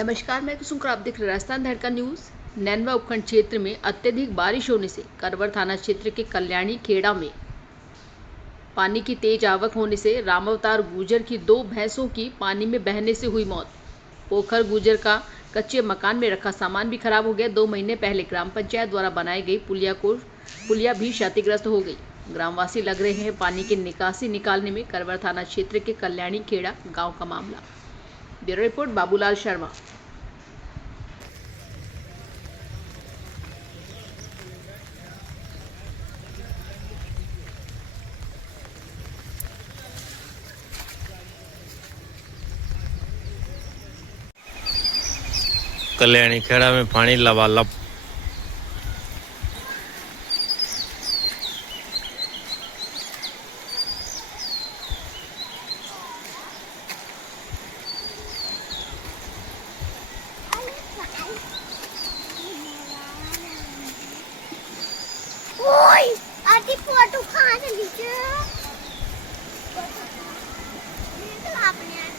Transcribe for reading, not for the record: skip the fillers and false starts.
नमस्कार, मैं कुसुम आप देख रहे राजस्थान धड़का न्यूज। नैनवा उपखंड क्षेत्र में अत्यधिक बारिश होने से करवर थाना क्षेत्र के कल्याणी खेड़ा में पानी की तेज आवक होने से रामावतार गुजर की 2 भैंसों की पानी में बहने से हुई मौत। पोखर गुजर का कच्चे मकान में रखा सामान भी खराब हो गया। 2 महीने पहले ग्राम पंचायत द्वारा बनाई गई पुलिया भी क्षतिग्रस्त हो गई। ग्रामवासी लग रहे हैं पानी की निकासी निकालने में। करवर थाना क्षेत्र के कल्याणी खेड़ा गाँव का मामला। Bureau report Babulal Sharma. कल्याणी खेड़ा में पानी लबालब। ओए आधी फोटो कहाँ से लीजिए? आपने